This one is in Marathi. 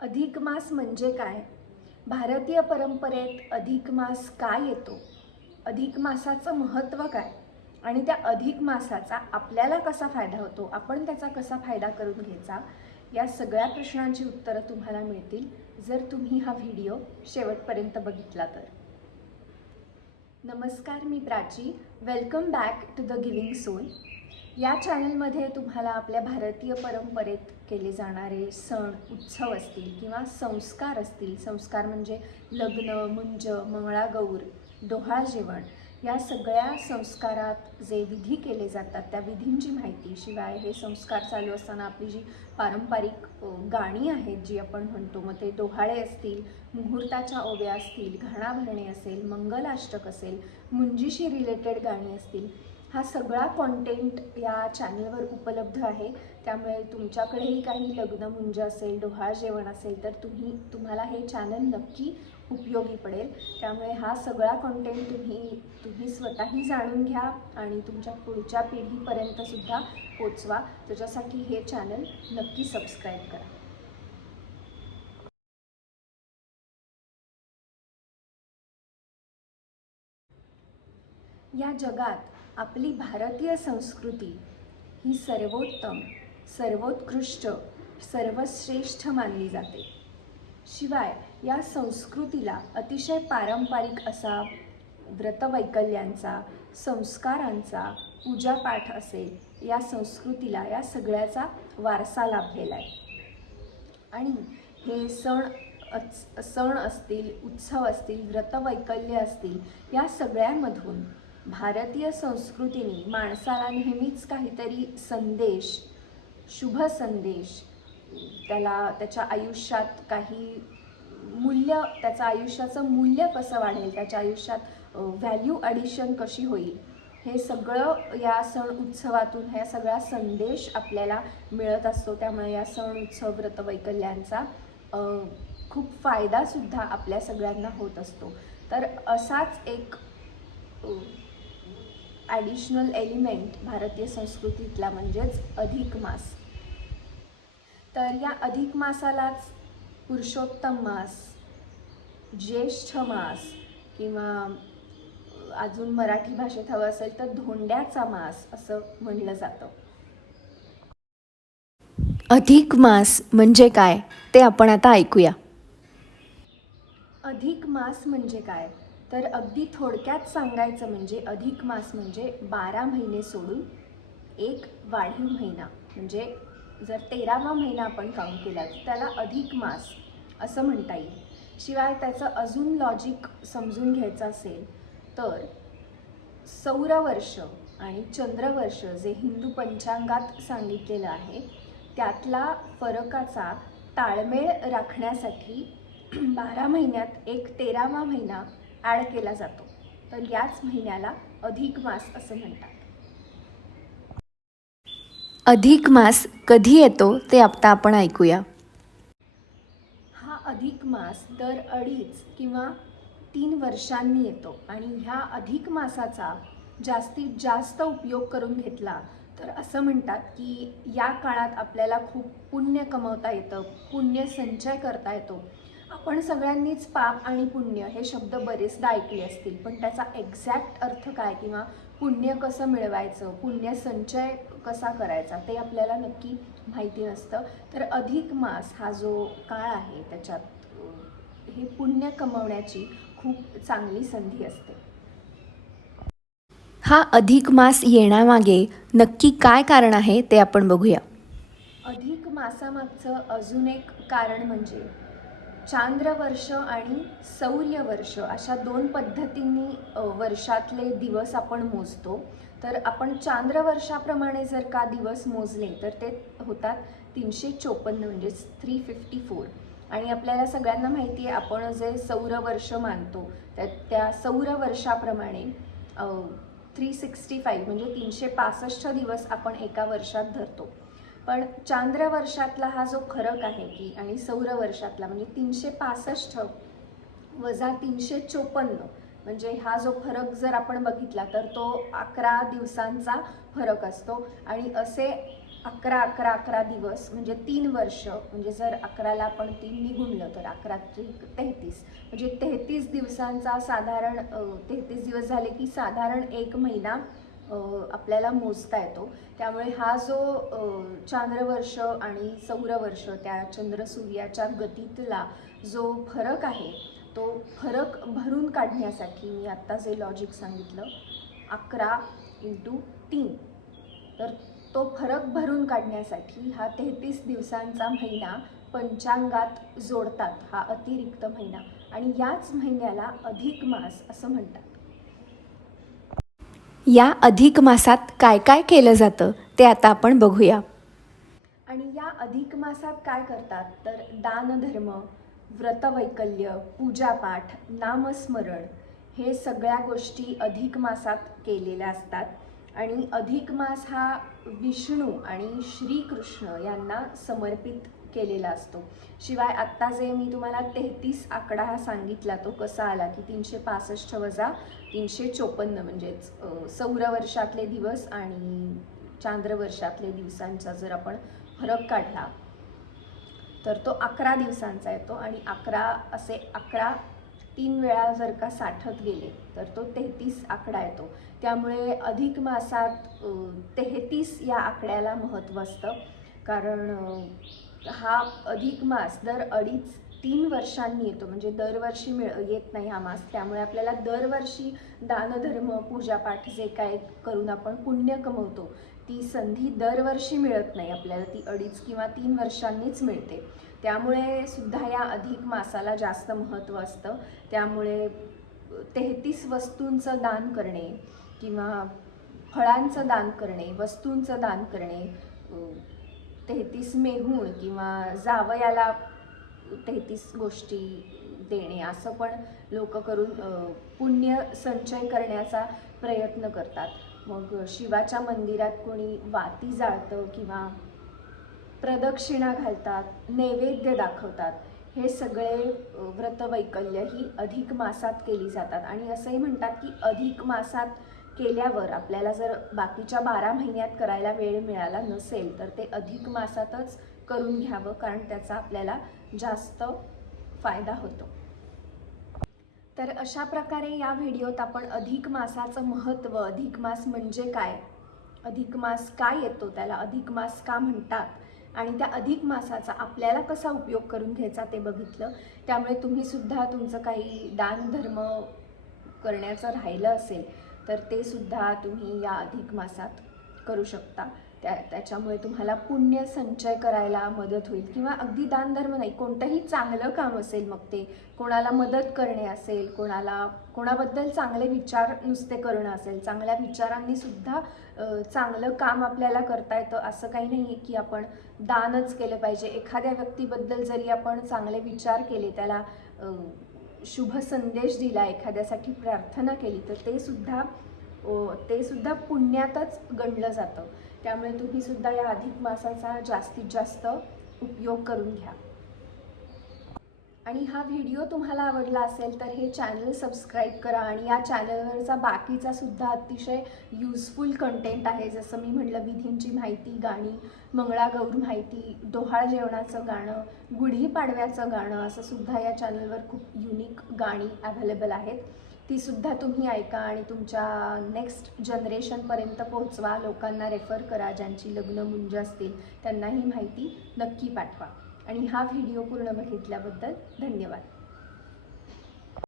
अधिक मास म्हणजे काय? भारतीय परंपरेत अधिक मास का येतो? अधिक मासाचं महत्त्व काय? आणि त्या अधिक मासाचा आपल्याला कसा फायदा होतो? आपण त्याचा कसा फायदा करून घ्यायचा? या सगळ्या प्रश्नांची उत्तरं तुम्हाला मिळतील जर तुम्ही हा व्हिडिओ शेवटपर्यंत बघितला तर. नमस्कार, मी Prachi. Welcome back to the giving soul. या चॅनलमध्ये तुम्हाला आपल्या भारतीय परंपरेत केले जाणारे सण, उत्सव असतील किंवा संस्कार असतील. संस्कार म्हणजे लग्न, मुंज, मंगळागौर, डोहाळ जेवण, या सगळ्या संस्कारात जे विधी केले जातात त्या विधींची माहिती. शिवाय हे संस्कार चालू असताना आपली जी पारंपरिक गाणी आहेत जी आपण म्हणतो, मग ते डोहाळे असतील, मुहूर्ताच्या ओव्या असतील, घाणा भरणे असेल, मंगलाष्टक असेल, मुंजीशी रिलेटेड गाणी असतील, हा सगळा कॉन्टेंट या चॅनलवर उपलब्ध आहे. त्यामुळे तुमच्याकडेही काही लग्न मुंज असेल, डोहाळ जेवण असेल तर तुम्हाला हे चॅनल नक्की उपयोगी पडेल. त्यामुळे हा सगळा कॉन्टेंट तुम्ही स्वतःही जाणून घ्या आणि तुमच्या पुढच्या पिढीपर्यंतसुद्धा पोचवा. त्याच्यासाठी हे चॅनल नक्की सबस्क्राईब करा. या जगात आपली भारतीय संस्कृती ही सर्वोत्तम, सर्वोत्कृष्ट, सर्वश्रेष्ठ मानली जाते. शिवाय या संस्कृतीला अतिशय पारंपरिक असा व्रतवैकल्यांचा, संस्कारांचा, पूजापाठ असेल, या संस्कृतीला या सगळ्याचा वारसा लाभलेला आहे. आणि हे सण असतील, उत्सव असतील, व्रतवैकल्य असतील, या सगळ्यामधून भारतीय संस्कृतीने माणसाला नेहमीच काहीतरी संदेश, शुभ संदेश, त्याच्या आयुष्यात काही मूल्य, त्याचं आयुष्याचं मूल्य कसं वाढेल, त्याच्या आयुष्यात व्हॅल्यू ॲडिशन कशी होईल, हे सगळं या सण उत्सवातून हा सगळा संदेश आपल्याला मिळत असतो. त्यामुळे या सण उत्सव व्रतवैकल्यांचा खूप फायदासुद्धा आपल्या सगळ्यांना होत असतो. तर असाच एक ॲडिशनल एलिमेंट भारतीय संस्कृतीतला म्हणजेच अधिक मास. तर या अधिक मासालाच पुरुषोत्तम मास, ज्येष्ठ मास, किंवा अजून मराठी भाषेत हवं असेल तर धोंड्याचा मास असं म्हणलं जातं. अधिक मास म्हणजे काय ते आपण आता ऐकूया. अधिक मास म्हणजे काय तर अगदी थोडक्यात सांगायचं म्हणजे अधिक मास म्हणजे 12 महिने सोडून एक वाढीव महिना. म्हणजे जर 13वा महिना आपण काउंट केला तर त्याला अधिक मास असं म्हणता येईल. शिवाय त्याचं अजून लॉजिक समजून घ्यायचं असेल तर सौरवर्ष आणि चंद्रवर्ष जे हिंदू पंचांगात सांगितलेलं आहे त्यातला फरकाचा ताळमेळ राखण्यासाठी 12 महिन्यात एक 13वा महिना ॲड केला जातो. तर याच महिन्याला अधिक मास असं म्हणतात. अधिक मास कधी येतो ते आता आपण ऐकूया. हा अधिक मास दर 2.5 किंवा 3 वर्षांनी येतो आणि ह्या अधिक मासाचा जास्तीत जास्त उपयोग करून घेतला तर असं म्हणतात की या काळात आपल्याला खूप पुण्य कमवता येतं, पुण्य संचय करता येतो. आपण सगळ्यांनीच पाप आणि पुण्य हे शब्द बरेचदा ऐकले असतील, पण त्याचा एक्झॅक्ट अर्थ काय किंवा पुण्य कसं मिळवायचं, पुण्य संचय कसा करायचा ते आपल्याला नक्की माहिती नसतं. तर अधिक मास हा जो काळ आहे त्याच्यात हे पुण्य कमवण्याची खूप चांगली संधी असते. हा अधिक मास येण्यामागे नक्की काय कारण आहे ते आपण बघूया. अधिक मासामागचं अजून एक कारण म्हणजे चांद्रवर्ष आणि सौर्यवर्ष अशा 2 पद्धतींनी वर्षातले दिवस आपण मोजतो. तर आपण चांद्रवर्षाप्रमाणे जर का दिवस मोजले तर ते होतात 354 म्हणजेच 354. आणि आपल्याला सगळ्यांना माहिती आहे आपण जे सौरवर्ष मानतो त्या सौरवर्षाप्रमाणे 365 म्हणजे 365 दिवस आपण एका वर्षात धरतो. पण चांद्रवर्षातला हा जो फरक आहे की आणि सौरवर्षातला म्हणजे 365 वजा 354 म्हणजे हा जो फरक जर आपण बघितला तर तो 11 दिवसांचा फरक असतो. आणि असे 11 दिवस म्हणजे 3 वर्ष, म्हणजे जर 11ला आपण 3 गुणलं तर 11 त्रिक 33, म्हणजे 33 दिवसांचा साधारण 33 दिवस झाले की साधारण 1 महिना आपल्याला मोजता येतो. त्यामुळे हा जो चांद्रवर्ष आणि सौरवर्ष त्या चंद्र सूर्याच्या गतीतला जो फरक आहे तो फरक भरून काढण्यासाठी मी आत्ता जे लॉजिक सांगितलं 11 × 3, तर तो फरक भरून काढण्यासाठी हा 33 दिवसांचा महिना पंचांगात जोडतात, हा अतिरिक्त महिना, आणि याच महिन्याला अधिक मास असं म्हणतात. या अधिक मासात काय काय केलं जातं ते आता आपण बघूया. आणि या अधिक मासात काय करतात तर दानधर्म, व्रतवैकल्य, पूजापाठ, नामस्मरण हे सगळ्या गोष्टी अधिक मासात केलेल्या असतात. आणि अधिक मास हा विष्णू आणि श्रीकृष्ण यांना समर्पित केलेला असतो. शिवाय आत्ता जे मी तुम्हाला 33 आकडा हा सांगितला तो कसा आला की 365 वजा 354, म्हणजेच सौरवर्षातले दिवस आणि चांद्रवर्षातले दिवसांचा जर आपण फरक काढला तर तो 11 दिवसांचा येतो. आणि 11 3 वेळा जर का साठत गेले तर तो 33 आकडा येतो. त्यामुळे अधिक मासात 33 या आकड्याला महत्त्व असतं, कारण हा अधिक मास दर 2.5-3 वर्षांनी येतो, म्हणजे दरवर्षी येत नाही हा मास. त्यामुळे आपल्याला दरवर्षी दानधर्म, पूजापाठ जे काय करून आपण पुण्य कमवतो ती संधी दरवर्षी मिळत नाही आपल्याला, ती 2.5 किंवा 3 वर्षांनीच मिळते. त्यामुळे सुद्धा या अधिक मासाला जास्त महत्त्व असतं. त्यामुळे 33 वस्तूंचं दान करणे किंवा फळांचं दान करणे, वस्तूंचं दान करणे, 33 मेहूण किंवा जावयाला 33 गोष्टी देणे, असं पण लोक करून पुण्य संचय करण्याचा प्रयत्न करतात. मग शिवाच्या मंदिरात कोणी वाती जाळतं किंवा प्रदक्षिणा घालतात, नैवेद्य दाखवतात, हे सगळे व्रतवैकल्य ही अधिक मासात केली जातात. आणि असंही म्हणतात की अधिक मासात केल्यावर आपल्याला जर बाकीच्या 12 महिन्यात करायला वेळ मिळाला नसेल तर ते अधिक मासातच करून घ्यावं, कारण त्याचा आपल्याला जास्त फायदा होतो. तर अशा प्रकारे या व्हिडिओत आपण अधिक मासाचं महत्त्व, अधिक मास म्हणजे काय, अधिक मास का येतो, त्याला अधिक मास का म्हणतात आणि त्या अधिक मासाचा आपल्याला कसा उपयोग करून घ्यायचा ते बघितलं. त्यामुळे तुम्ही सुद्धा तुमचं काही दानधर्म करण्याचं राहिलं असेल तर ते सुद्धा तुम्ही या अधिक मासात करू शकता. त्याच्यामुळे तुम्हाला पुण्य संचय करायला मदत होईल. किंवा अगदी दानधर्म नाही, कोणतंही चांगलं काम असेल, मग ते कोणाला मदत करणे असेल, कोणाबद्दल चांगले विचार नुसते करणं असेल, चांगल्या विचारांनी सुद्धा चांगलं काम आपल्याला करता येतं. असं काही नाही आहे की आपण दानच केलं पाहिजे. एखाद्या व्यक्तीबद्दल जरी आपण चांगले विचार केले, त्याला शुभ संदेश दिला, एखाद्यासाठी प्रार्थना केली तर ते सुद्धा पुण्यातच गणलं जातं. त्यामुळे तुम्ही सुद्धा या अधिक मासाचा जास्तीत जास्त उपयोग करून घ्या. आणि हा व्हिडिओ तुम्हाला आवडला असेल तर हे चॅनल सबस्क्राईब करा. आणि या चॅनलवरचा बाकीचा सुद्धा अतिशय युजफुल कंटेंट आहे, जसं मी म्हटलं विधींची माहिती, गाणी, मंगळागौर माहिती, डोहाळ जेवणाचं गाणं, गुढीपाडव्याचं गाणं, असं सुद्धा या चॅनलवर खूप युनिक गाणी अवेलेबल आहेत. ती सुद्धा तुम्ही ऐका आणि तुमच्या नेक्स्ट जनरेशनपर्यंत पोहोचवा. लोकांना रेफर करा, ज्यांची लग्न मुंज असतील त्यांना ही माहिती नक्की पाठवा. आणि हा व्हिडिओ पूर्ण बघितल्याबद्दल धन्यवाद.